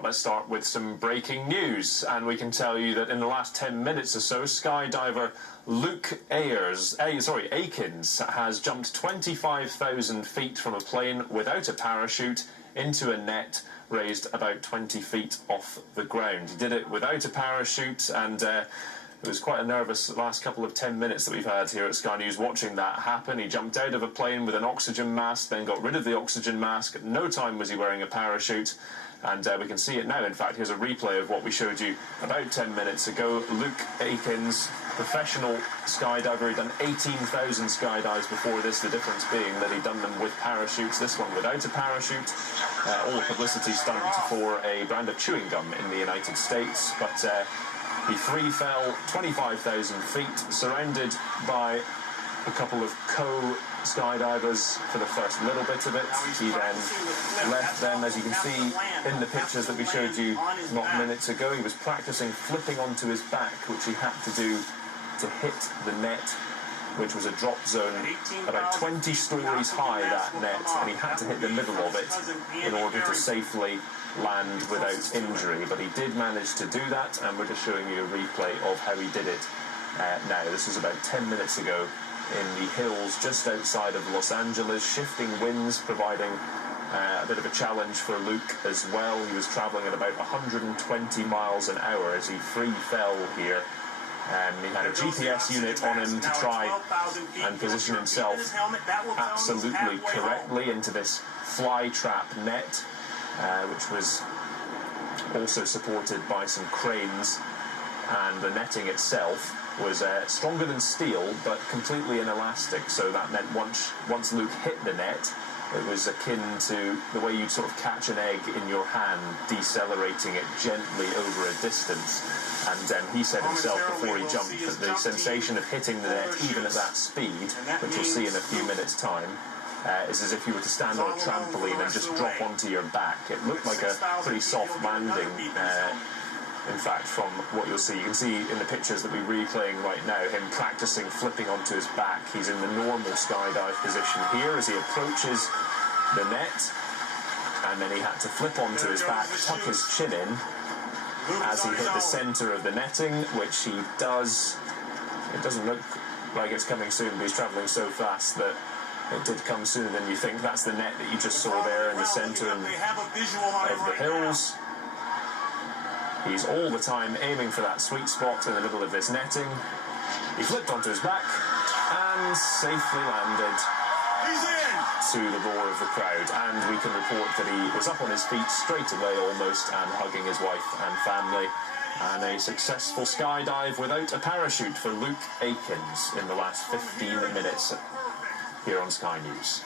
Let's start with some breaking news, and we can tell you that in the last 10 minutes or so, skydiver Aikins has jumped 25,000 feet from a plane without a parachute into a net raised about 20 feet off the ground. He did it without a parachute, and it was quite a nervous last couple of 10 minutes that we've had here at Sky News watching that happen. He jumped out of a plane with an oxygen mask, then got rid of the oxygen mask. At no time was he wearing a parachute, and we can see it now. In fact, here's a replay of what we showed you about 10 minutes ago. Aikins, professional skydiver, he'd done 18,000 skydives before this, the difference being that he'd done them with parachutes, this one without a parachute. All a publicity stunt for a brand of chewing gum in the United States, but he free fell 25,000 feet, surrounded by a couple of co-skydivers for the first little bit of it. He then left them, as you can see in the pictures that we showed you not minutes ago. He was practicing flipping onto his back, which he had to do to hit the net, which was a drop zone about 20 stories high, that net, and he had to hit the middle of it in order to safely land without injury. But he did manage to do that, and we're just showing you a replay of how he did it now. This was about 10 minutes ago in the hills just outside of Los Angeles. Shifting winds providing a bit of a challenge for Luke as well. He was travelling at about 120 miles an hour as he free fell here. He had a GPS unit on him to try and position himself absolutely correctly into this fly trap net, which was also supported by some cranes, and the netting itself was stronger than steel but completely inelastic, so that meant once Luke hit the net, it was akin to the way you'd sort of catch an egg in your hand, decelerating it gently over a distance. And he said himself before he jumped that the sensation of hitting the net, even at that speed, which you'll see in a few minutes' time, is as if you were to stand on a trampoline and just drop onto your back. It looked like a pretty soft landing, in fact, from what you'll see. You can see in the pictures that we're replaying right now him practicing flipping onto his back. He's in the normal skydive position here as he approaches the net, and then he had to flip onto his back, tuck his chin in as he hit the centre of the netting, which he does. It doesn't look like it's coming soon, but he's travelling so fast that it did come sooner than you think. That's the net that you just saw there in the centre of the hills. He's all the time aiming for that sweet spot in the middle of this netting. He flipped onto his back and safely landed to the roar of the crowd. And we can report that he was up on his feet straight away almost and hugging his wife and family. And a successful skydive without a parachute for Aikins in the last 15 minutes here on Sky News.